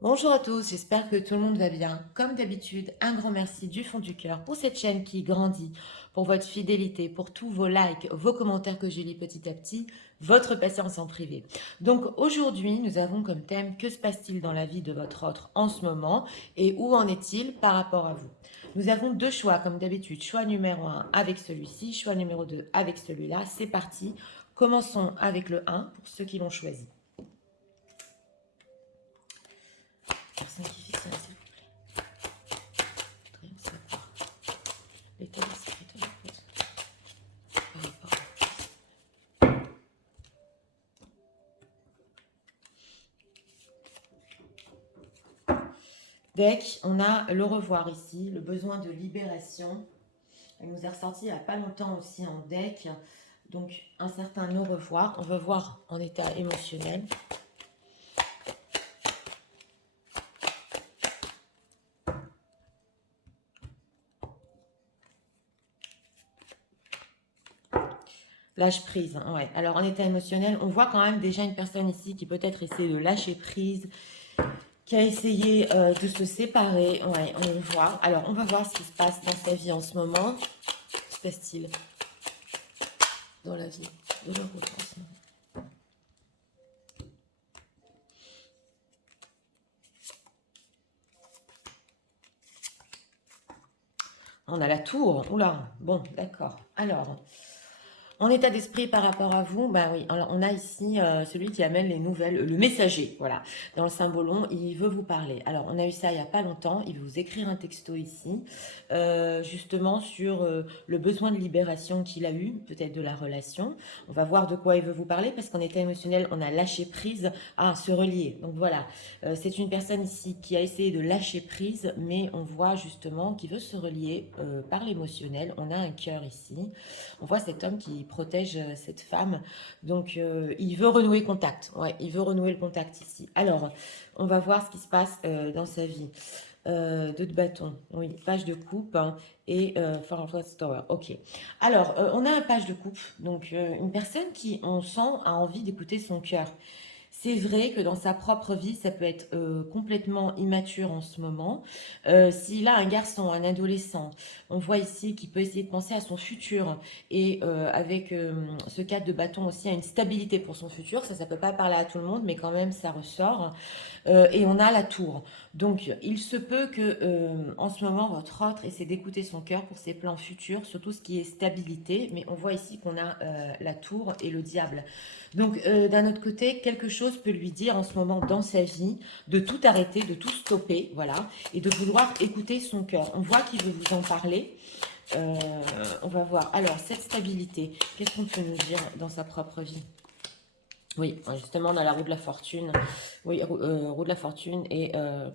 Bonjour à tous, j'espère que tout le monde va bien. Comme d'habitude, un grand merci du fond du cœur pour cette chaîne qui grandit, pour votre fidélité, pour tous vos likes, vos commentaires que je lis petit à petit, votre patience en privé. Donc aujourd'hui, nous avons comme thème que se passe-t-il dans la vie de votre autre en ce moment et où en est-il par rapport à vous. Nous avons deux choix comme d'habitude, choix numéro un avec celui-ci, choix numéro 2 avec celui-là. C'est parti, commençons avec le un pour ceux qui l'ont choisi. Personne qui fixe, s'il vous plaît. Savoir l'état d'esprit de l'écoute par rapport Deck, on a le revoir ici, le besoin de libération. Elle nous est ressortie il n'y a pas longtemps aussi en deck. Donc un certain au revoir. On veut voir en état émotionnel. Lâche prise, hein, ouais. Alors en état émotionnel, on voit quand même déjà une personne ici qui peut-être essaie de lâcher prise, qui a essayé de se séparer. Ouais, on le voit. Alors on va voir ce qui se passe dans sa vie en ce moment. Que se passe-t-il dans la vie de leur couple en ce moment? On a la tour. Oula, bon, d'accord. Alors, en état d'esprit par rapport à vous, bah oui, alors on a ici celui qui amène les nouvelles, le messager, voilà, dans le symbolon, il veut vous parler. Alors on a eu ça il n'y a pas longtemps, il veut vous écrire un texto ici, justement sur le besoin de libération qu'il a eu, peut-être de la relation. On va voir de quoi il veut vous parler, parce qu'en état émotionnel, on a lâché prise à se relier. Donc voilà, c'est une personne ici qui a essayé de lâcher prise, mais on voit justement qu'il veut se relier par l'émotionnel. On a un cœur ici. On voit cet homme qui protège cette femme. Donc, il veut renouer contact. Ouais, il veut renouer le contact ici. Alors, on va voir ce qui se passe dans sa vie. Deux de bâton, oui, page de coupe hein, et Firefly Tower. Ok. Alors, on a un page de coupe, donc une personne qui, on sent, a envie d'écouter son cœur. C'est vrai que dans sa propre vie, ça peut être complètement immature en ce moment. S'il a un garçon, un adolescent, on voit ici qu'il peut essayer de penser à son futur et avec ce cadre de bâton aussi à une stabilité pour son futur. Ça peut pas parler à tout le monde, mais quand même ça ressort. Et on a la tour. Donc, il se peut que, en ce moment, votre autre essaie d'écouter son cœur pour ses plans futurs, surtout ce qui est stabilité. Mais on voit ici qu'on a la tour et le diable. Donc, d'un autre côté, quelque chose peut lui dire en ce moment dans sa vie de tout arrêter, de tout stopper, voilà, et de vouloir écouter son cœur. On voit qu'il veut vous en parler. Euh, on va voir. Alors, cette stabilité, qu'est-ce qu'on peut nous dire dans sa propre vie? Oui, justement, on a la roue de la fortune. Oui, roue de la fortune et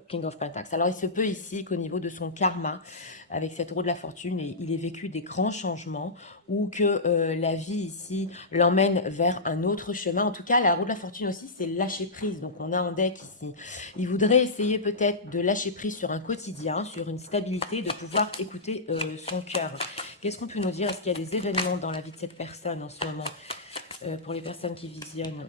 King of Pentacles. Alors, il se peut ici qu'au niveau de son karma, avec cette roue de la fortune, il ait vécu des grands changements ou que la vie ici l'emmène vers un autre chemin. En tout cas, la roue de la fortune aussi, c'est lâcher prise. Donc, on a un deck ici. Il voudrait essayer peut-être de lâcher prise sur un quotidien, sur une stabilité, de pouvoir écouter son cœur. Qu'est-ce qu'on peut nous dire? Est-ce qu'il y a des événements dans la vie de cette personne en ce moment? Pour les personnes qui visionnent,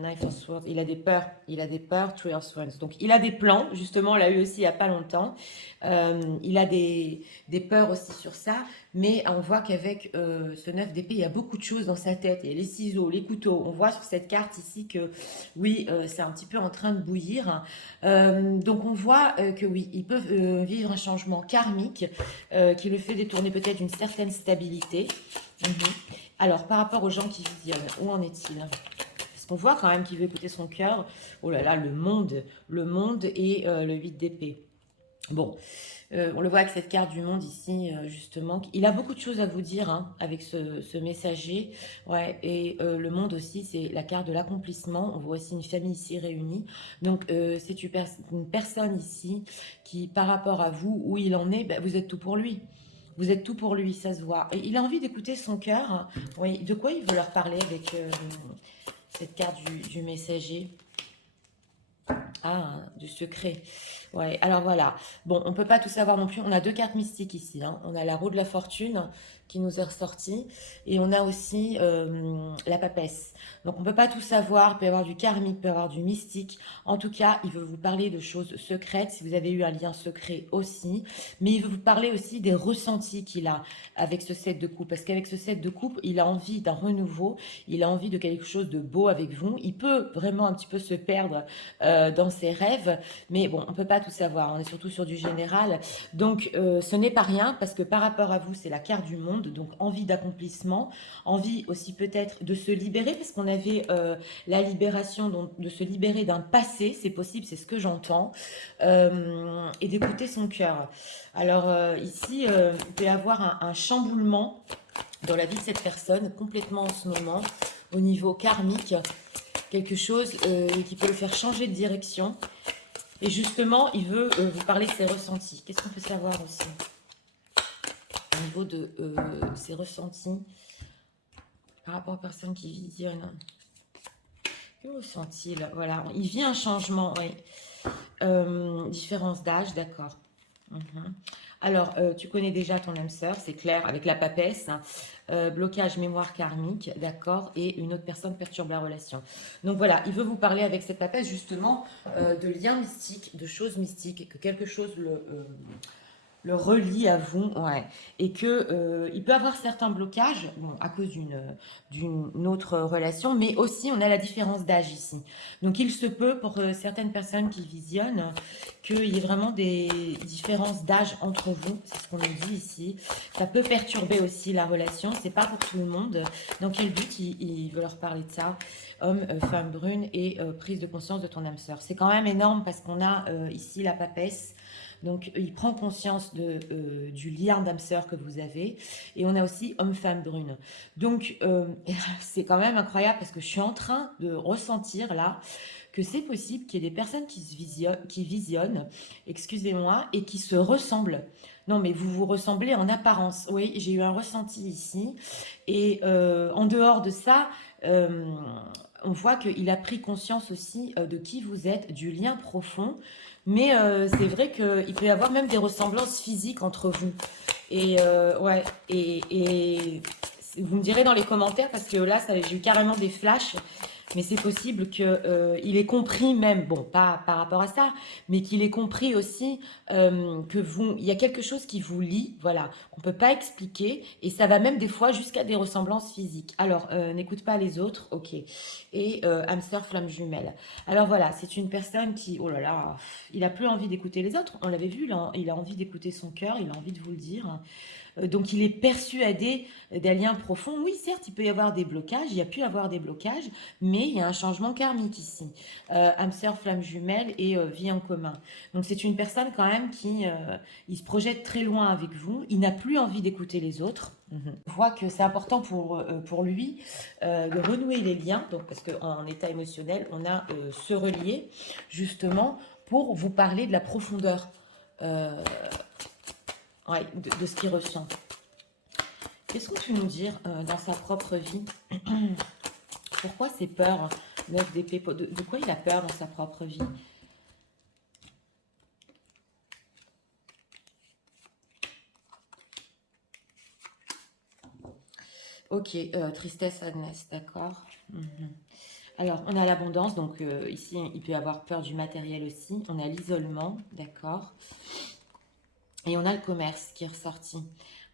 Knife of Swords, il a des peurs, Three of Swords. Donc il a des plans, justement, on l'a eu aussi il n'y a pas longtemps. Il a des peurs aussi sur ça, mais on voit qu'avec ce 9 d'épée, il y a beaucoup de choses dans sa tête. Il y a les ciseaux, les couteaux. On voit sur cette carte ici que oui, c'est un petit peu en train de bouillir. Donc on voit que oui, ils peuvent vivre un changement karmique qui le fait détourner peut-être d'une certaine stabilité. Mhm. Alors, par rapport aux gens qui visionnent, où en est-il? Parce qu'on voit quand même qu'il veut écouter son cœur. Oh là là, le monde et le 8 d'épée. Bon, on le voit avec cette carte du monde ici, justement. Il a beaucoup de choses à vous dire hein, avec ce messager. Ouais, et le monde aussi, c'est la carte de l'accomplissement. On voit aussi une famille ici réunie. Donc, c'est une personne ici qui, par rapport à vous, où il en est, ben, vous êtes tout pour lui. Vous êtes tout pour lui, ça se voit. Et il a envie d'écouter son cœur. Oui, de quoi il veut leur parler avec cette carte du messager? Ah, du secret. Ouais, alors voilà. Bon, on peut pas tout savoir non plus. On a deux cartes mystiques ici. Hein. On a la roue de la fortune qui nous est ressorti. Et on a aussi la papesse. Donc on ne peut pas tout savoir, il peut y avoir du karmique, il peut y avoir du mystique. En tout cas, il veut vous parler de choses secrètes, si vous avez eu un lien secret aussi. Mais il veut vous parler aussi des ressentis qu'il a avec ce 7 de coupe. Parce qu'avec ce 7 de coupe, il a envie d'un renouveau, il a envie de quelque chose de beau avec vous. Il peut vraiment un petit peu se perdre dans ses rêves. Mais bon, on ne peut pas tout savoir, on est surtout sur du général. Donc ce n'est pas rien, parce que par rapport à vous, c'est la carte du monde. Donc envie d'accomplissement, envie aussi peut-être de se libérer, parce qu'on avait la libération, donc de se libérer d'un passé, c'est possible, c'est ce que j'entends, et d'écouter son cœur. Alors ici, il peut y avoir un chamboulement dans la vie de cette personne, complètement en ce moment, au niveau karmique, quelque chose qui peut le faire changer de direction. Et justement, il veut vous parler de ses ressentis. Qu'est-ce qu'on peut savoir aussi au niveau de ses ressentis par rapport aux personnes qui visionnent? Que ressent-il? Voilà, il vit un changement, oui. Différence d'âge, d'accord. Mhm. Alors, tu connais déjà ton âme sœur, c'est clair, avec la papesse, hein. Blocage mémoire karmique, d'accord, et une autre personne perturbe la relation. Donc voilà, il veut vous parler avec cette papesse justement de liens mystiques, de choses mystiques, que quelque chose le relie à vous, ouais, et que il peut avoir certains blocages, bon, à cause d'une autre relation, mais aussi on a la différence d'âge ici. Donc il se peut pour certaines personnes qui visionnent qu'il y ait vraiment des différences d'âge entre vous, c'est ce qu'on nous dit ici. Ça peut perturber aussi la relation, c'est pas pour tout le monde. Dans quel but il veut leur parler de ça? Homme, femme brune et prise de conscience de ton âme sœur. C'est quand même énorme parce qu'on a ici la papesse. Donc, il prend conscience du lien d'âme sœur que vous avez. Et on a aussi homme-femme brune. Donc, c'est quand même incroyable parce que je suis en train de ressentir là que c'est possible qu'il y ait des personnes qui visionnent, excusez-moi, et qui se ressemblent. Non, mais vous vous ressemblez en apparence. Oui, j'ai eu un ressenti ici. Et en dehors de ça, on voit qu'il a pris conscience aussi de qui vous êtes, du lien profond. Mais c'est vrai qu'il peut y avoir même des ressemblances physiques entre vous. Et ouais, et vous me direz dans les commentaires, parce que là, j'ai eu carrément des flashs, mais c'est possible qu'il ait compris même, bon, pas par rapport à ça, mais qu'il ait compris aussi que il y a quelque chose qui vous lie, voilà, qu'on ne peut pas expliquer, et ça va même des fois jusqu'à des ressemblances physiques. Alors, n'écoute pas les autres, ok. Et hamster flamme jumelle. Alors voilà, c'est une personne qui, oh là là, il a plus envie d'écouter les autres, on l'avait vu, là, il a envie d'écouter son cœur, il a envie de vous le dire. Donc il est persuadé d'un lien profond. Oui, certes, il peut y avoir des blocages, il y a pu y avoir des blocages, mais il y a un changement karmique ici. Âme sœur, flamme jumelle et vie en commun. Donc c'est une personne quand même qui il se projette très loin avec vous. Il n'a plus envie d'écouter les autres. On voit que c'est important pour lui de renouer les liens, donc parce qu'en état émotionnel, on a se relier justement pour vous parler de la profondeur. Ouais, de ce qu'il ressent. Qu'est-ce qu'on peut nous dire dans sa propre vie? Pourquoi ces peurs? 9 d'épée, de quoi il a peur dans sa propre vie? Ok, tristesse, sadness, d'accord. Alors, on a l'abondance, donc ici, il peut y avoir peur du matériel aussi. On a l'isolement, d'accord. Et on a le commerce qui est ressorti.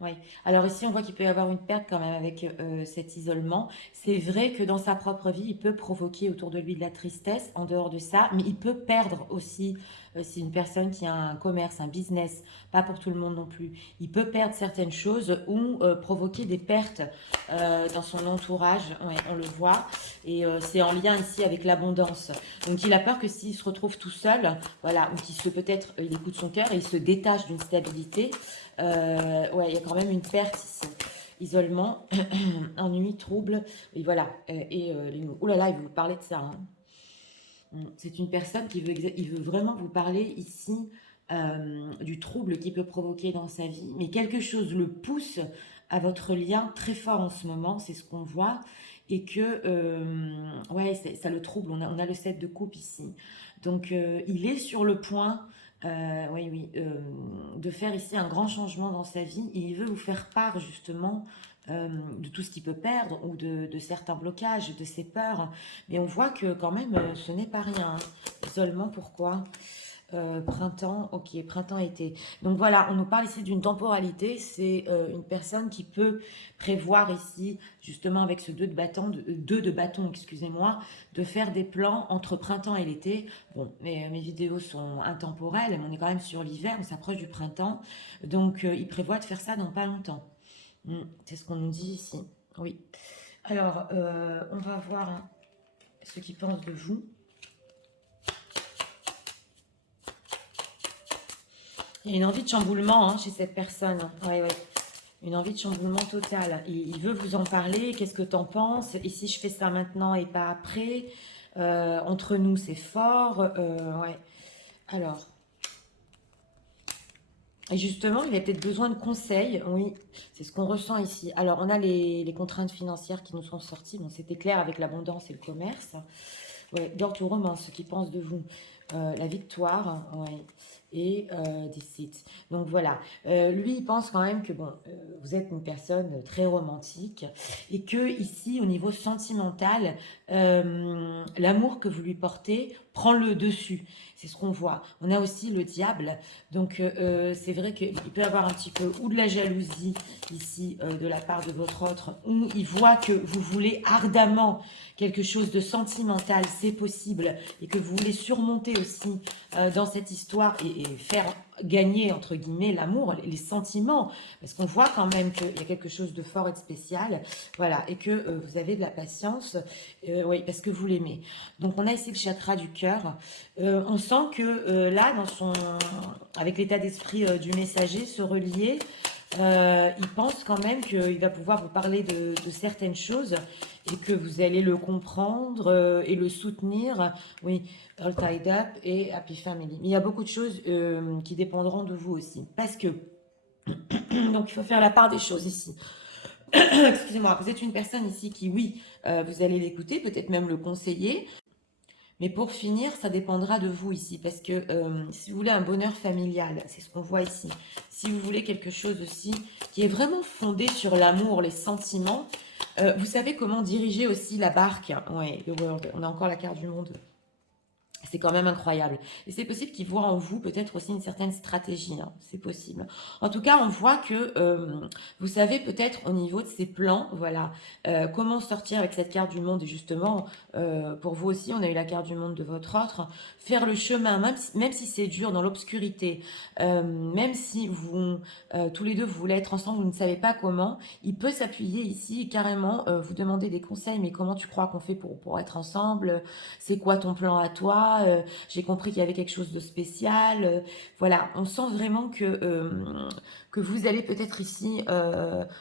Oui. Alors ici, on voit qu'il peut y avoir une perte quand même avec cet isolement. C'est vrai que dans sa propre vie, il peut provoquer autour de lui de la tristesse en dehors de ça, mais il peut perdre aussi, c'est une personne qui a un commerce, un business, pas pour tout le monde non plus. Il peut perdre certaines choses ou provoquer des pertes dans son entourage, ouais, on le voit. Et c'est en lien ici avec l'abondance. Donc il a peur que s'il se retrouve tout seul, voilà, ou qu'il se peut-être, il écoute son cœur et il se détache d'une stabilité. Ouais, il y a quand même une perte ici. Isolement, ennui, trouble, et voilà. Les mots. Ouh là là, il veut vous parler de ça, hein. C'est une personne qui il veut vraiment vous parler ici du trouble qu'il peut provoquer dans sa vie, mais quelque chose le pousse à votre lien très fort en ce moment, c'est ce qu'on voit, et que ouais, ça le trouble. On a le 7 de coupe ici, donc il est sur le point Oui, oui, de faire ici un grand changement dans sa vie. Et il veut vous faire part justement de tout ce qu'il peut perdre ou de certains blocages, de ses peurs. Mais on voit que quand même, ce n'est pas rien, hein. Seulement pourquoi? Printemps, ok, printemps-été. Donc voilà, on nous parle ici d'une temporalité. C'est une personne qui peut prévoir ici, justement avec ce 2 de bâton, excusez-moi, de faire des plans entre printemps et l'été. Bon, mes vidéos sont intemporelles, mais on est quand même sur l'hiver, on s'approche du printemps. Donc il prévoit de faire ça dans pas longtemps. C'est ce qu'on nous dit ici. Oui. Alors, on va voir hein, ce qu'ils pensent de vous. Il y a une envie de chamboulement hein, chez cette personne. Oui, oui. Une envie de chamboulement total. Il veut vous en parler. Qu'est-ce que t'en penses? Et si je fais ça maintenant et pas après? Entre nous, c'est fort. Ouais. Alors. Et justement, il a peut-être besoin de conseils. Oui, c'est ce qu'on ressent ici. Alors, on a les contraintes financières qui nous sont sorties. Bon, c'était clair avec l'abondance et le commerce. Ouais, Door to Romance, ce qu'ils pensent de vous. La victoire, ouais. Et des sites. Donc voilà. Lui, il pense quand même que bon, vous êtes une personne très romantique et que ici, au niveau sentimental, l'amour que vous lui portez prend le dessus. C'est ce qu'on voit. On a aussi le diable. Donc c'est vrai qu'il peut y avoir un petit peu ou de la jalousie ici de la part de votre autre, ou il voit que vous voulez ardemment quelque chose de sentimental, c'est possible, et que vous voulez surmonter aussi dans cette histoire et faire gagner, entre guillemets, l'amour, les sentiments, parce qu'on voit quand même qu'il y a quelque chose de fort et de spécial, voilà, et que vous avez de la patience, oui, parce que vous l'aimez. Donc on a ici le chakra du cœur. On sent que là, avec l'état d'esprit du messager, se relier, il pense quand même qu'il va pouvoir vous parler de certaines choses et que vous allez le comprendre et le soutenir. Oui, All Tied Up et Happy Family. Il y a beaucoup de choses qui dépendront de vous aussi. Parce que, donc il faut faire la part des choses ici. Excusez-moi, vous êtes une personne ici qui, oui, vous allez l'écouter, peut-être même le conseiller. Mais pour finir, ça dépendra de vous ici, parce que si vous voulez un bonheur familial, c'est ce qu'on voit ici. Si vous voulez quelque chose aussi qui est vraiment fondé sur l'amour, les sentiments, vous savez comment diriger aussi la barque. Ouais, the world. On a encore la carte du monde. C'est quand même incroyable. Et c'est possible qu'il voit en vous peut-être aussi une certaine stratégie. Hein. C'est possible. En tout cas, on voit que vous savez peut-être au niveau de ces plans, voilà, comment sortir avec cette carte du monde. Et justement, pour vous aussi, on a eu la carte du monde de votre autre. Faire le chemin, même si c'est dur dans l'obscurité, même si vous, tous les deux, vous voulez être ensemble, vous ne savez pas comment, il peut s'appuyer ici et carrément vous demander des conseils. Mais comment tu crois qu'on fait pour être ensemble? C'est quoi ton plan à toi? J'ai compris qu'il y avait quelque chose de spécial. Voilà, on sent vraiment que vous allez peut-être ici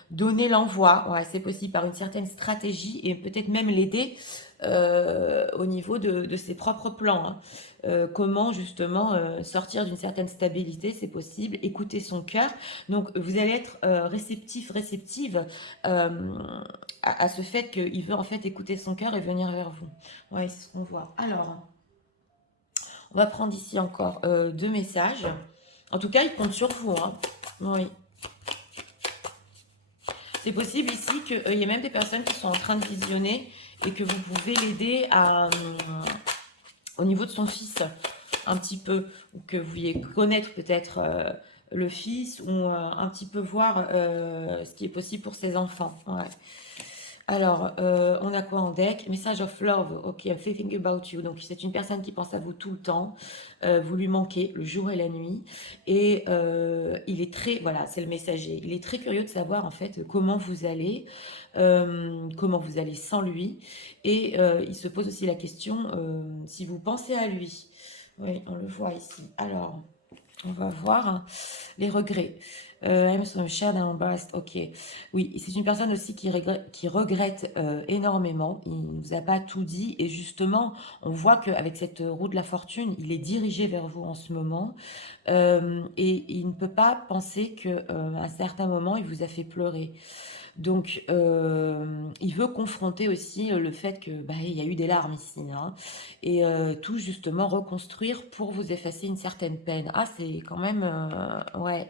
donner l'envoi. Ouais, c'est possible par une certaine stratégie et peut-être même l'aider au niveau de ses propres plans. Hein. Comment justement sortir d'une certaine stabilité, c'est possible. Écouter son cœur. Donc vous allez être réceptive à ce fait qu'il veut en fait écouter son cœur et venir vers vous. Oui, c'est ce qu'on voit. Alors, on va prendre ici encore deux messages. En tout cas, il compte sur vous. Hein. Oui. C'est possible ici qu'il y ait même des personnes qui sont en train de visionner et que vous pouvez l'aider au niveau de son fils un petit peu, ou que vous vouliez connaître peut-être le fils, ou un petit peu voir ce qui est possible pour ses enfants. Ouais. Alors, on a quoi en deck? Message of love. Ok, I'm thinking about you. Donc, c'est une personne qui pense à vous tout le temps. Vous lui manquez le jour et la nuit. Et il est très, voilà, c'est le messager. Il est très curieux de savoir en fait comment vous allez sans lui. Et il se pose aussi la question si vous pensez à lui. Oui, on le voit ici. Alors, on va voir hein, les regrets. I'm so sad and embarrassed. Ok. Oui, c'est une personne aussi qui regrette énormément. Il ne vous a pas tout dit. Et justement, on voit qu'avec cette roue de la fortune, il est dirigé vers vous en ce moment. Et il ne peut pas penser qu'à un certain moment, il vous a fait pleurer. Donc, il veut confronter aussi le fait que bah, il y a eu des larmes ici, hein, et tout justement reconstruire pour vous effacer une certaine peine. Ah, c'est quand même, ouais,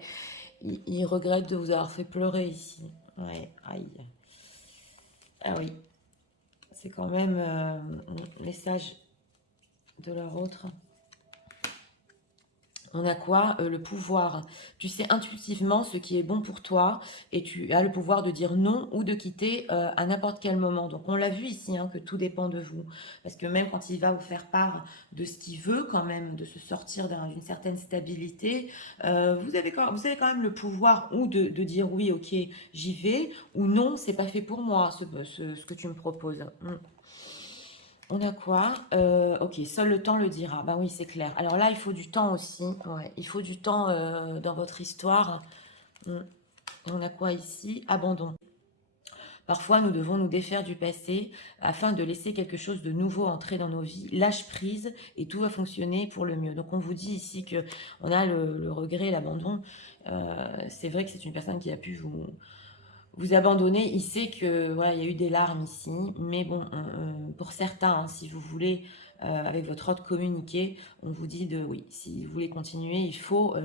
il regrette de vous avoir fait pleurer ici. Ouais, aïe. Ah oui, c'est quand même un message de leur autre. On a quoi? Le pouvoir. Tu sais intuitivement ce qui est bon pour toi et tu as le pouvoir de dire non ou de quitter à n'importe quel moment. Donc on l'a vu ici, hein, que tout dépend de vous. Parce que même quand il va vous faire part de ce qu'il veut quand même, de se sortir d'une certaine stabilité, vous avez quand même le pouvoir ou de dire oui, ok, j'y vais, ou non, c'est pas fait pour moi ce que tu me proposes. On a quoi? Ok, seul le temps le dira. Bah oui, c'est clair. Alors là, il faut du temps aussi. Ouais, il faut du temps dans votre histoire. Hmm. On a quoi ici? Abandon. Parfois, nous devons nous défaire du passé afin de laisser quelque chose de nouveau entrer dans nos vies. Lâche prise et tout va fonctionner pour le mieux. Donc, on vous dit ici que on a le regret, l'abandon. C'est vrai que c'est une personne qui a pu vous abandonner. Il sait que voilà, il y a eu des larmes ici, mais bon, pour certains, hein, si vous voulez, avec votre ordre communiqué, on vous dit de oui, si vous voulez continuer, il faut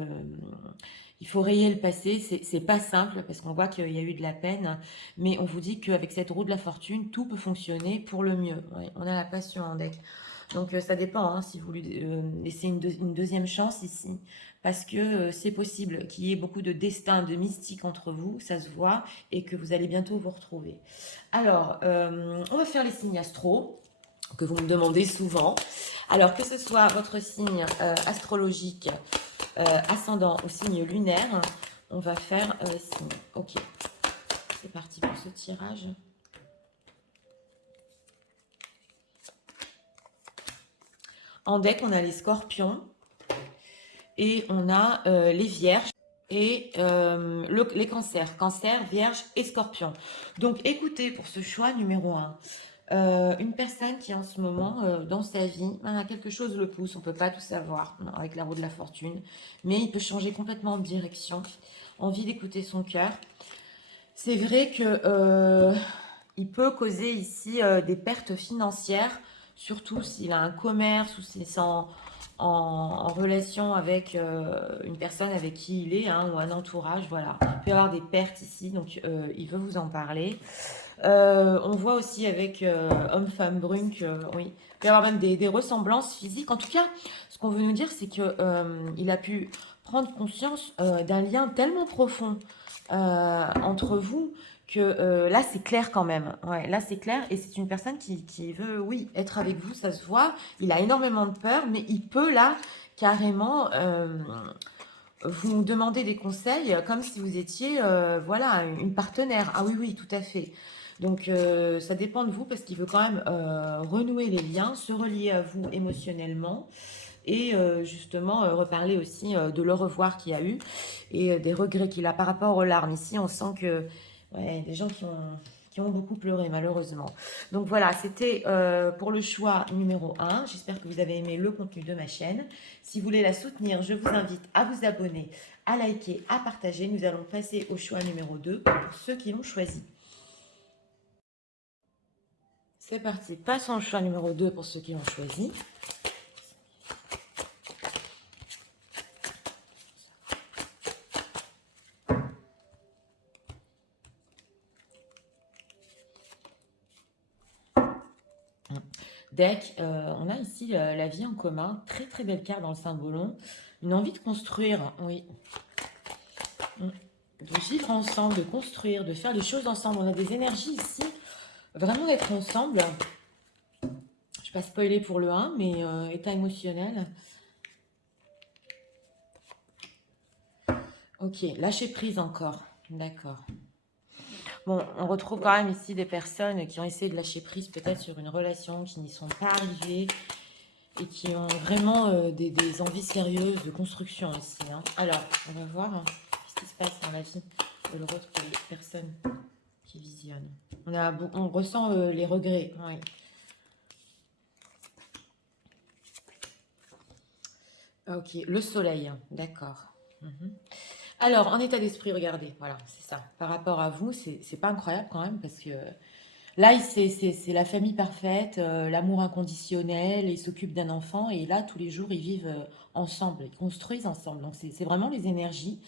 rayer le passé. C'est pas simple parce qu'on voit qu'il y a eu de la peine, mais on vous dit qu'avec cette roue de la fortune, tout peut fonctionner pour le mieux. Ouais, on a la passion en deck. Donc ça dépend hein, si vous lui laissez une deuxième chance ici, parce que c'est possible qu'il y ait beaucoup de destin, de mystique entre vous, ça se voit, et que vous allez bientôt vous retrouver. Alors, on va faire les signes astro, que vous me demandez souvent. Alors, que ce soit votre signe astrologique, ascendant ou signe lunaire, on va faire les signes. Ok, c'est parti pour ce tirage. En deck, on a les scorpions et on a les vierges et les cancers. Cancer, vierge et scorpion. Donc écoutez, pour ce choix numéro 1, une personne qui en ce moment, dans sa vie, quelque chose le pousse, on ne peut pas tout savoir avec la roue de la fortune, mais il peut changer complètement de direction, envie d'écouter son cœur. C'est vrai que il peut causer ici des pertes financières, surtout s'il a un commerce ou s'il est en relation avec une personne avec qui il est, hein, ou un entourage, voilà. Il peut y avoir des pertes ici, donc il veut vous en parler. On voit aussi avec homme-femme brune que oui, il peut y avoir même des ressemblances physiques. En tout cas, ce qu'on veut nous dire, c'est que il a pu prendre conscience d'un lien tellement profond entre vous que là c'est clair quand même. Ouais, là c'est clair et c'est une personne qui veut, oui, être avec vous, ça se voit. Il a énormément de peur, mais il peut là carrément vous demander des conseils comme si vous étiez, voilà, une partenaire. Ah oui, oui, tout à fait. Donc ça dépend de vous parce qu'il veut quand même renouer les liens, se relier à vous émotionnellement et justement reparler aussi de le revoir qu'il y a eu et des regrets qu'il a par rapport aux larmes. Ici, on sent que ouais, des gens qui ont beaucoup pleuré malheureusement. Donc voilà, c'était pour le choix numéro 1. J'espère que vous avez aimé le contenu de ma chaîne. Si vous voulez la soutenir, je vous invite à vous abonner, à liker, à partager. Nous allons passer au choix numéro 2 pour ceux qui l'ont choisi. C'est parti, passons au choix numéro 2 pour ceux qui l'ont choisi. Deck, on a ici la vie en commun, très très belle carte dans le symbolon, une envie de construire, oui, de vivre ensemble, de construire, de faire des choses ensemble. On a des énergies ici, vraiment d'être ensemble. Je ne vais pas spoiler pour le 1, mais état émotionnel. Ok, lâcher prise encore, d'accord. Bon, on retrouve quand même ici des personnes qui ont essayé de lâcher prise peut-être sur une relation, qui n'y sont pas arrivées et qui ont vraiment des envies sérieuses de construction ici. Hein. Alors, on va voir hein, ce qui se passe dans la vie de l'autre pour les personnes qui visionnent. On ressent les regrets. Oui. Ok, le soleil, d'accord. Alors, en état d'esprit, regardez, voilà, c'est ça. Par rapport à vous, c'est pas incroyable quand même, parce que là, c'est la famille parfaite, l'amour inconditionnel, ils s'occupent d'un enfant, et là, tous les jours, ils vivent ensemble, ils construisent ensemble. Donc, c'est vraiment les énergies.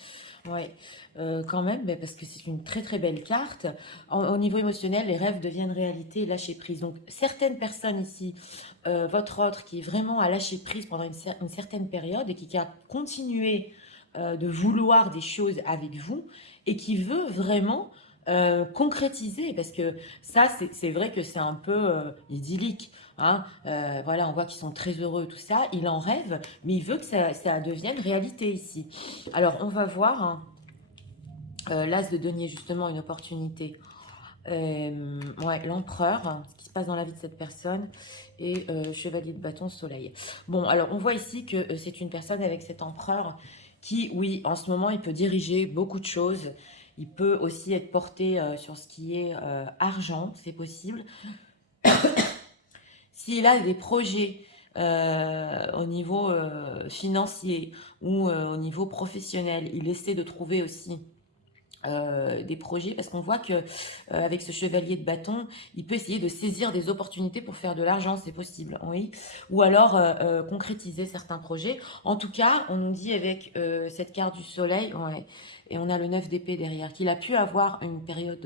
Ouais, quand même, ben, parce que c'est une très très belle carte. Au niveau émotionnel, les rêves deviennent réalité, lâcher prise. Donc, certaines personnes ici, votre autre qui est vraiment à lâcher prise pendant une certaine période et qui a continué de vouloir des choses avec vous et qui veut vraiment concrétiser, parce que ça, c'est vrai que c'est un peu idyllique. Hein. Voilà, on voit qu'ils sont très heureux, tout ça. Il en rêve, mais il veut que ça devienne réalité ici. Alors, on va voir, hein, l'As de denier, justement, une opportunité. Ouais, l'empereur, hein, ce qui se passe dans la vie de cette personne, et chevalier de bâton, soleil. Bon, alors, on voit ici que c'est une personne avec cet empereur qui, oui, en ce moment, il peut diriger beaucoup de choses. Il peut aussi être porté sur ce qui est argent, c'est possible. S'il a des projets au niveau financier ou au niveau professionnel, il essaie de trouver aussi des projets, parce qu'on voit que avec ce chevalier de bâton, il peut essayer de saisir des opportunités pour faire de l'argent, c'est possible, oui. Ou alors concrétiser certains projets. En tout cas, on nous dit avec cette carte du soleil, ouais, et on a le 9 d'épée derrière, qu'il a pu avoir une période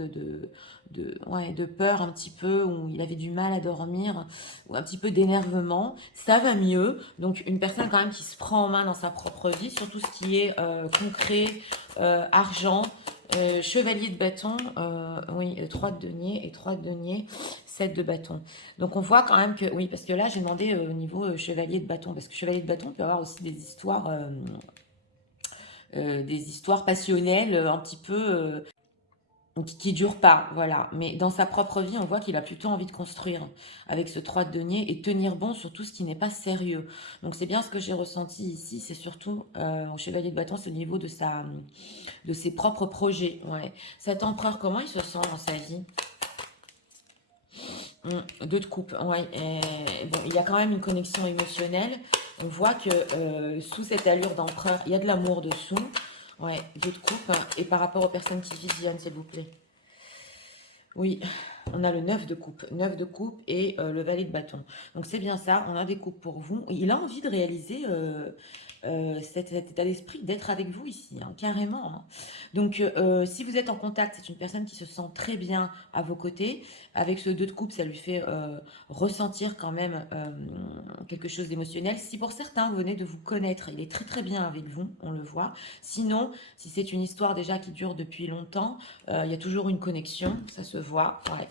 ouais, de peur un petit peu, où il avait du mal à dormir, ou un petit peu d'énervement. Ça va mieux. Donc une personne quand même qui se prend en main dans sa propre vie, sur tout ce qui est concret, argent. Chevalier de bâton, oui, 3 de denier et 3 de denier, 7 de bâton. Donc on voit quand même que, oui, parce que là j'ai demandé au niveau chevalier de bâton, parce que chevalier de bâton peut avoir aussi des histoires passionnelles, un petit peu qui dure pas, voilà. Mais dans sa propre vie, on voit qu'il a plutôt envie de construire avec ce 3 de denier et tenir bon sur tout ce qui n'est pas sérieux. Donc c'est bien ce que j'ai ressenti ici, c'est surtout au chevalier de bâton, c'est au niveau de ses propres projets. Ouais. Cet empereur, comment il se sent dans sa vie? Deux de coupe, ouais. Bon, il y a quand même une connexion émotionnelle. On voit que sous cette allure d'empereur, il y a de l'amour dessous. Ouais, deux de coupe. Et par rapport aux personnes qui visionnent, s'il vous plaît. Oui, on a le 9 de coupe. 9 de coupe et le valet de bâton. Donc c'est bien ça, on a des coupes pour vous. Il a envie de réaliser cet état d'esprit, d'être avec vous ici, hein, carrément. Hein. Donc si vous êtes en contact, c'est une personne qui se sent très bien à vos côtés. Avec ce 2 de coupe, ça lui fait ressentir quand même quelque chose d'émotionnel. Si pour certains, vous venez de vous connaître, il est très très bien avec vous, on le voit. Sinon, si c'est une histoire déjà qui dure depuis longtemps, il y a toujours une connexion, ça se voit. Ouais.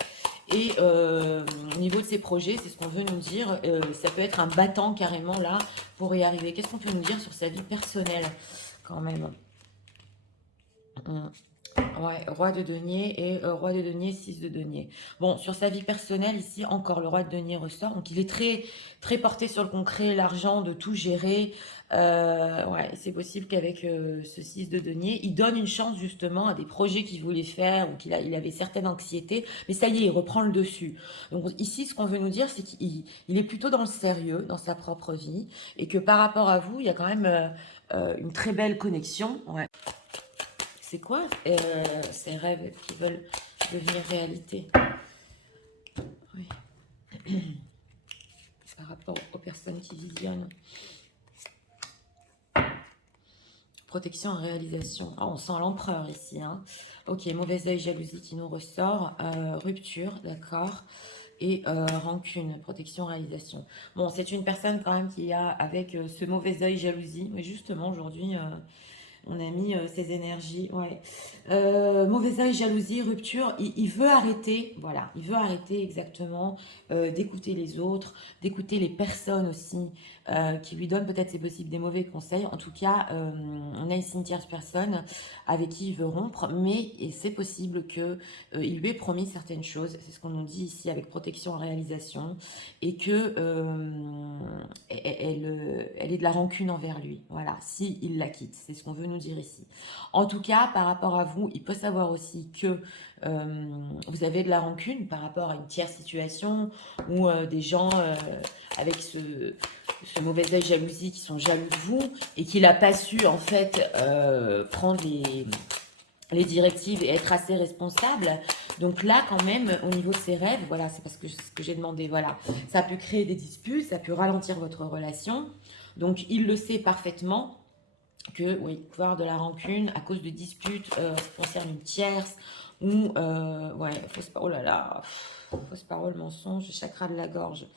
Et au niveau de ses projets, c'est ce qu'on veut nous dire. Ça peut être un battant carrément là pour y arriver. Qu'est-ce qu'on peut nous dire sur sa vie personnelle quand même? Ouais, roi de denier et roi de denier, 6 de denier. Bon, sur sa vie personnelle, ici, encore le roi de denier ressort. Donc, il est très, très porté sur le concret, l'argent, de tout gérer. Ouais, c'est possible qu'avec ce 6 de denier, il donne une chance justement à des projets qu'il voulait faire ou il avait certaine anxiété. Mais ça y est, il reprend le dessus. Donc, ici, ce qu'on veut nous dire, c'est qu'il est plutôt dans le sérieux, dans sa propre vie. Et que par rapport à vous, il y a quand même une très belle connexion. Ouais. C'est quoi ces rêves qui veulent devenir réalité? Oui. Par rapport aux personnes qui visionnent. Protection en réalisation. Oh, on sent l'empereur ici. Hein. Ok, mauvais œil, jalousie qui nous ressort. Rupture, d'accord. Et rancune, protection, réalisation. Bon, c'est une personne quand même qui a avec ce mauvais œil, jalousie. Mais justement, aujourd'hui... on a mis ses énergies, ouais. Mauvais œil, jalousie, rupture. Il veut arrêter, voilà. Il veut arrêter exactement d'écouter les autres, d'écouter les personnes aussi qui lui donnent peut-être, c'est possible, des mauvais conseils. En tout cas, on a ici une tierce personne avec qui il veut rompre, mais c'est possible que il lui ait promis certaines choses. C'est ce qu'on nous dit ici avec protection en réalisation, et que elle ait de la rancune envers lui. Voilà, si il la quitte, c'est ce qu'on veut nous dire ici. En tout cas, par rapport à vous, il peut savoir aussi que vous avez de la rancune par rapport à une tierce situation ou des gens avec ce mauvais œil jalousie, qui sont jaloux de vous et qu'il n'a pas su en fait prendre les directives et être assez responsable. Donc là, quand même, au niveau de ses rêves, voilà, c'est parce que ce que j'ai demandé, voilà, ça a pu créer des disputes, ça a pu ralentir votre relation. Donc il le sait parfaitement que, oui, il peut y avoir de la rancune à cause de disputes qui concernent une tierce ou, ouais, fausse parole, oh là là, fausse parole, mensonge, chakra de la gorge.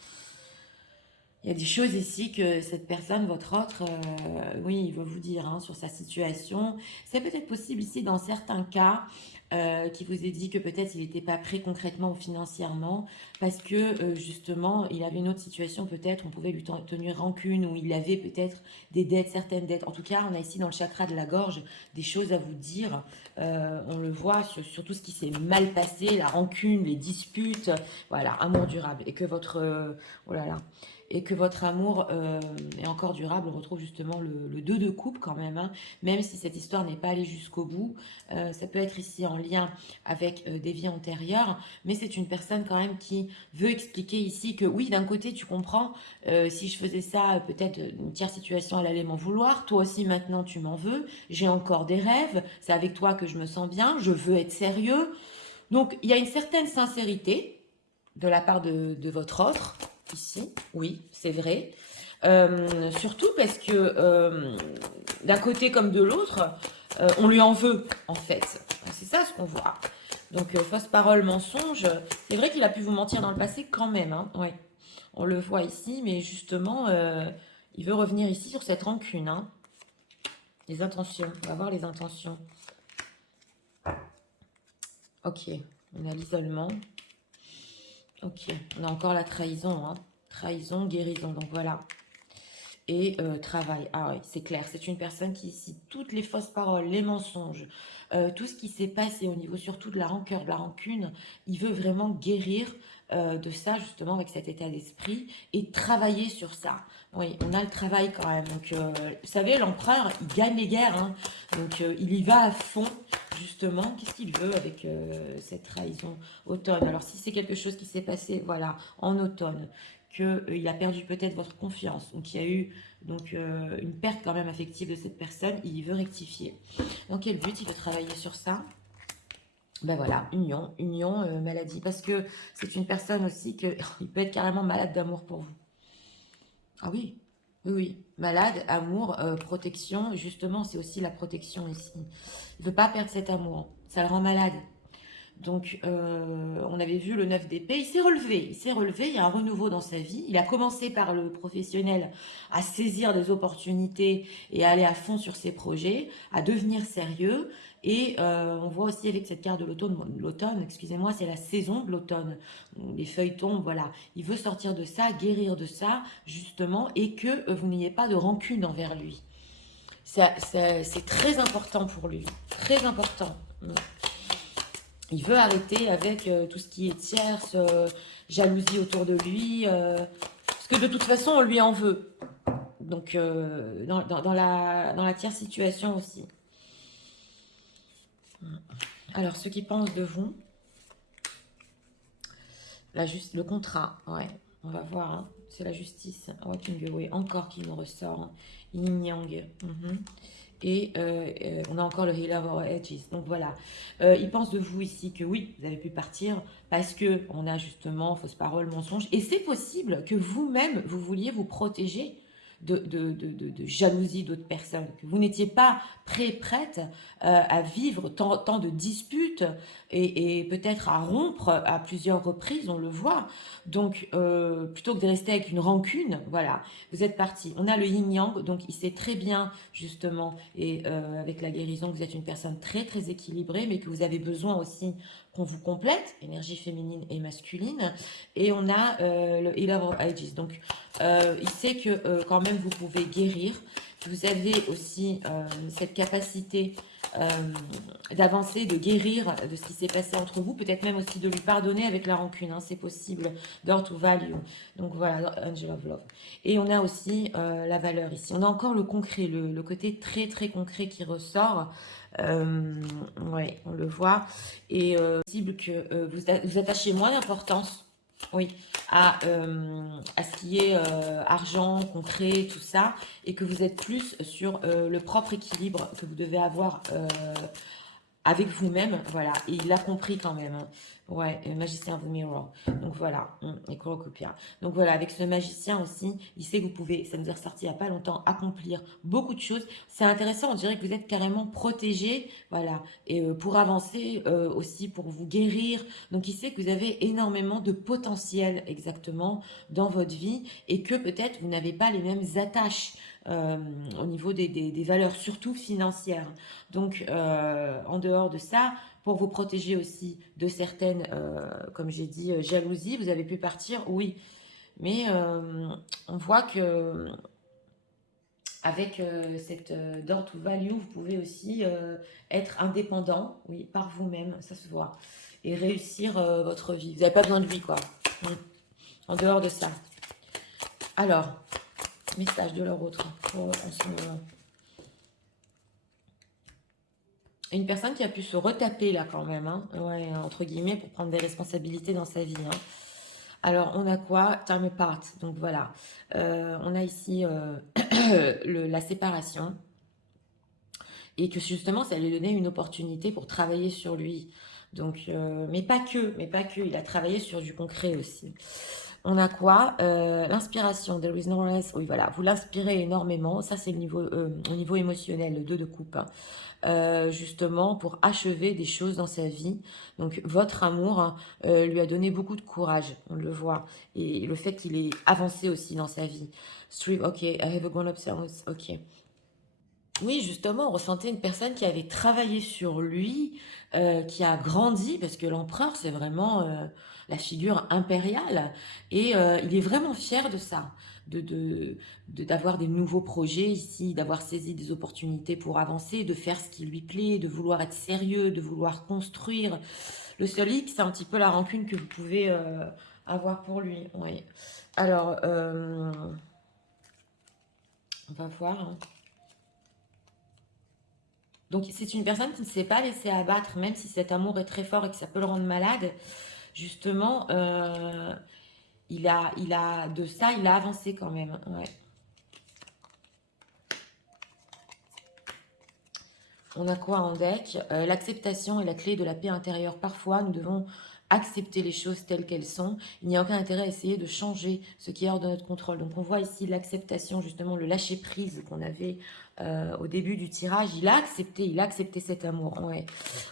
Il y a des choses ici que cette personne, votre autre, oui, il veut vous dire hein, sur sa situation. C'est peut-être possible ici dans certains cas qui vous ait dit que peut-être il n'était pas prêt concrètement ou financièrement parce que justement il avait une autre situation peut-être, on pouvait lui tenir rancune ou il avait peut-être des dettes, certaines dettes. En tout cas, on a ici dans le chakra de la gorge des choses à vous dire. On le voit sur tout ce qui s'est mal passé, la rancune, les disputes, voilà, amour durable. Et que votre... oh là là et que votre amour est encore durable. On retrouve justement le 2 de coupe quand même, hein. Même si cette histoire n'est pas allée jusqu'au bout. Ça peut être ici en lien avec des vies antérieures, mais c'est une personne quand même qui veut expliquer ici que oui, d'un côté, tu comprends, si je faisais ça, peut-être une tierce situation, elle allait m'en vouloir. Toi aussi, maintenant, tu m'en veux. J'ai encore des rêves. C'est avec toi que je me sens bien. Je veux être sérieux. Donc, il y a une certaine sincérité de la part de votre autre. Ici, oui, c'est vrai. Surtout parce que d'un côté comme de l'autre, on lui en veut, en fait. C'est ça ce qu'on voit. Donc, fausse parole, mensonge. C'est vrai qu'il a pu vous mentir dans le passé quand même. Hein, ouais. On le voit ici, mais justement, il veut revenir ici sur cette rancune. Hein. Les intentions. On va voir les intentions. Ok, on a l'isolement. Ok, on a encore la trahison, hein. Trahison, guérison, donc voilà. Et travail, ah oui, c'est clair, c'est une personne qui ici, toutes les fausses paroles, les mensonges, tout ce qui s'est passé au niveau surtout de la rancœur, de la rancune, il veut vraiment guérir de ça justement avec cet état d'esprit et travailler sur ça. Oui, on a le travail quand même, donc vous savez, l'empereur, il gagne les guerres, hein. Donc il y va à fond. Justement, qu'est-ce qu'il veut avec cette trahison automne? Alors, si c'est quelque chose qui s'est passé, voilà, en automne, qu'il a perdu peut-être votre confiance, ou qu'il y a eu donc, une perte quand même affective de cette personne, il veut rectifier. Dans quel but il veut travailler sur ça? Ben voilà, union, maladie. Parce que c'est une personne aussi que il peut être carrément malade d'amour pour vous. Ah oui, oui, oui. Malade, amour, protection. Justement, c'est aussi la protection ici. Il ne veut pas perdre cet amour. Ça le rend malade. Donc, on avait vu le 9 d'épée, il s'est relevé, il y a un renouveau dans sa vie. Il a commencé par le professionnel à saisir des opportunités et à aller à fond sur ses projets, à devenir sérieux. Et on voit aussi avec cette carte de l'automne, excusez-moi, c'est la saison de l'automne. Les feuilles tombent, voilà. Il veut sortir de ça, guérir de ça, justement, et que vous n'ayez pas de rancune envers lui. C'est très important pour lui, très important. Il veut arrêter avec tout ce qui est tierce, jalousie autour de lui, parce que de toute façon, on lui en veut. Donc, dans la tierce situation aussi. Alors, ceux qui pensent de vous, le contrat, ouais, on va voir, hein, c'est la justice. Walking Away, encore qui nous ressort. Hein. Yin Yang. Et on a encore le Healer of Edges. Donc voilà, il pense de vous ici que oui, vous avez pu partir parce que on a justement fausse parole, mensonge. Et c'est possible que vous-même, vous vouliez vous protéger de jalousie d'autres personnes, que vous n'étiez pas prête à vivre tant de disputes et peut-être à rompre à plusieurs reprises, on le voit. Donc, plutôt que de rester avec une rancune, voilà, vous êtes parti. On a le yin-yang, donc il sait très bien, justement, et avec la guérison, que vous êtes une personne très, très équilibrée, mais que vous avez besoin aussi qu'on vous complète, énergie féminine et masculine. Et on a le Healer of Ages. Donc, il sait que quand même, vous pouvez guérir. Vous avez aussi cette capacité d'avancer, de guérir de ce qui s'est passé entre vous, peut-être même aussi de lui pardonner avec la rancune, hein, c'est possible, door to value, donc voilà, Angel of Love. Et on a aussi la valeur ici, on a encore le concret, le côté très très concret qui ressort, ouais, on le voit, et possible que vous attachez moins d'importance Oui, à ce qui est argent, concret, tout ça, et que vous êtes plus sur le propre équilibre que vous devez avoir avec vous-même, voilà, et il l'a compris quand même, hein. Ouais, magicien of the mirror. Donc voilà, et Corocopia. Donc voilà, avec ce magicien aussi, il sait que vous pouvez, ça nous est ressorti il n'y a pas longtemps, accomplir beaucoup de choses. C'est intéressant, on dirait que vous êtes carrément protégé, voilà, et pour avancer aussi, pour vous guérir. Donc il sait que vous avez énormément de potentiel exactement dans votre vie et que peut-être vous n'avez pas les mêmes attaches euh, au niveau des valeurs, surtout financières. Donc, en dehors de ça, pour vous protéger aussi de certaines, comme j'ai dit, jalousies, vous avez pu partir, oui. Mais on voit que avec cette door to value, vous pouvez aussi être indépendant, oui, par vous-même, ça se voit, et réussir votre vie. Vous n'avez pas besoin de lui, quoi. Mm. En dehors de ça. Alors, message de leur autre en ce moment. Une personne qui a pu se retaper là quand même, hein, ouais, entre guillemets, pour prendre des responsabilités dans sa vie, hein. Alors, on a quoi? Time apart. Donc voilà. On a ici la séparation. Et que justement, ça lui donnait une opportunité pour travailler sur lui. Donc, mais pas que. Il a travaillé sur du concret aussi. On a quoi? L'inspiration. There is no less. Oui, voilà. Vous l'inspirez énormément. Ça, c'est au niveau émotionnel, le 2 de coupe, hein. Justement pour achever des choses dans sa vie. Donc votre amour lui a donné beaucoup de courage, on le voit. Et le fait qu'il ait avancé aussi dans sa vie. Stream, ok, I have a grown up self, ok. Oui, justement, on ressentait une personne qui avait travaillé sur lui, qui a grandi, parce que l'empereur, c'est vraiment la figure impériale, et il est vraiment fier de ça, de, de, d'avoir des nouveaux projets ici, d'avoir saisi des opportunités pour avancer, de faire ce qui lui plaît, de vouloir être sérieux, de vouloir construire. Le seul hic, c'est un petit peu la rancune que vous pouvez avoir pour lui. Oui. Alors, on va voir, hein. Donc c'est une personne qui ne s'est pas laissée abattre, même si cet amour est très fort et que ça peut le rendre malade. Justement, il a avancé quand même. Ouais. On a quoi en deck? L'acceptation est la clé de la paix intérieure. Parfois, nous devons accepter les choses telles qu'elles sont. Il n'y a aucun intérêt à essayer de changer ce qui est hors de notre contrôle. Donc on voit ici l'acceptation, justement le lâcher-prise qu'on avait au début du tirage. Il a accepté cet amour. Ouais.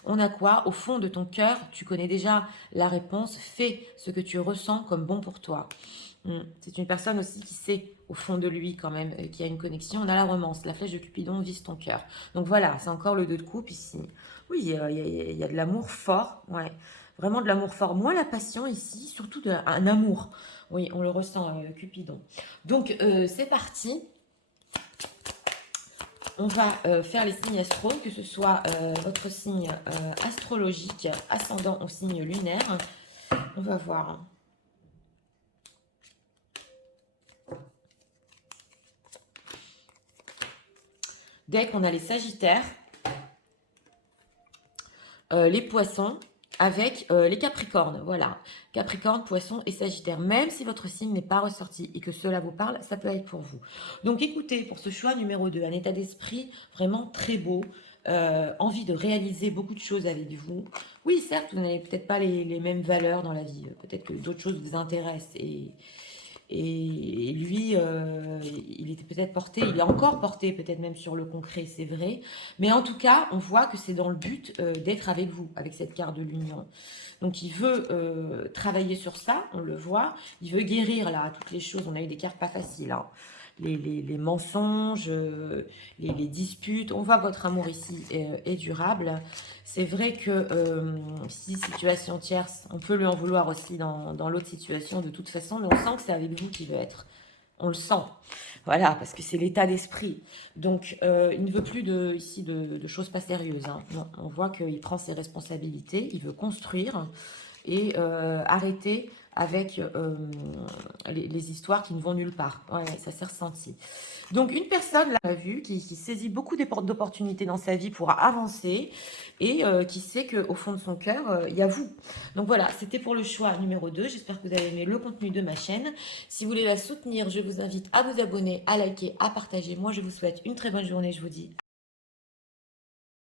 On a quoi? Au fond de ton cœur, tu connais déjà la réponse. Fais ce que tu ressens comme bon pour toi. C'est une personne aussi qui sait au fond de lui quand même, qui a une connexion. On a la romance, la flèche de Cupidon vise ton cœur. Donc voilà, c'est encore le 2 de coupe ici. Oui, il y a de l'amour fort, ouais. Vraiment de l'amour fort. Moins la passion ici, surtout un amour. Oui, on le ressent, Cupidon. Donc c'est parti. On va faire les signes astro, que ce soit votre signe astrologique, ascendant ou signe lunaire. On va voir. Dès qu'on a les Sagittaires, les Poissons, avec les Capricornes. Voilà, Capricorne, Poisson et Sagittaire. Même si votre signe n'est pas ressorti et que cela vous parle, ça peut être pour vous. Donc écoutez, pour ce choix numéro 2, un état d'esprit vraiment très beau. Envie de réaliser beaucoup de choses avec vous. Oui, certes, vous n'avez peut-être pas les mêmes valeurs dans la vie. Peut-être que d'autres choses vous intéressent. Et lui, il était peut-être porté, il est encore porté peut-être même sur le concret, c'est vrai. Mais en tout cas, on voit que c'est dans le but d'être avec vous, avec cette carte de l'union. Donc il veut travailler sur ça, on le voit. Il veut guérir là toutes les choses. On a eu des cartes pas faciles, hein. Les mensonges, les disputes. On voit que votre amour ici est durable. C'est vrai que si situation tierce, on peut lui en vouloir aussi dans l'autre situation de toute façon, mais on sent que c'est avec vous qu'il veut être. On le sent. Voilà, parce que c'est l'état d'esprit. Donc, il ne veut plus ici de choses pas sérieuses, hein. Non, on voit qu'il prend ses responsabilités, il veut construire et arrêter avec les histoires qui ne vont nulle part. Ouais, ça s'est ressenti. Donc, une personne, là, on a vu, qui saisit beaucoup d'opportunités dans sa vie pour avancer et qui sait qu'au fond de son cœur, il y a vous. Donc voilà, c'était pour le choix numéro 2. J'espère que vous avez aimé le contenu de ma chaîne. Si vous voulez la soutenir, je vous invite à vous abonner, à liker, à partager. Moi, je vous souhaite une très bonne journée. Je vous dis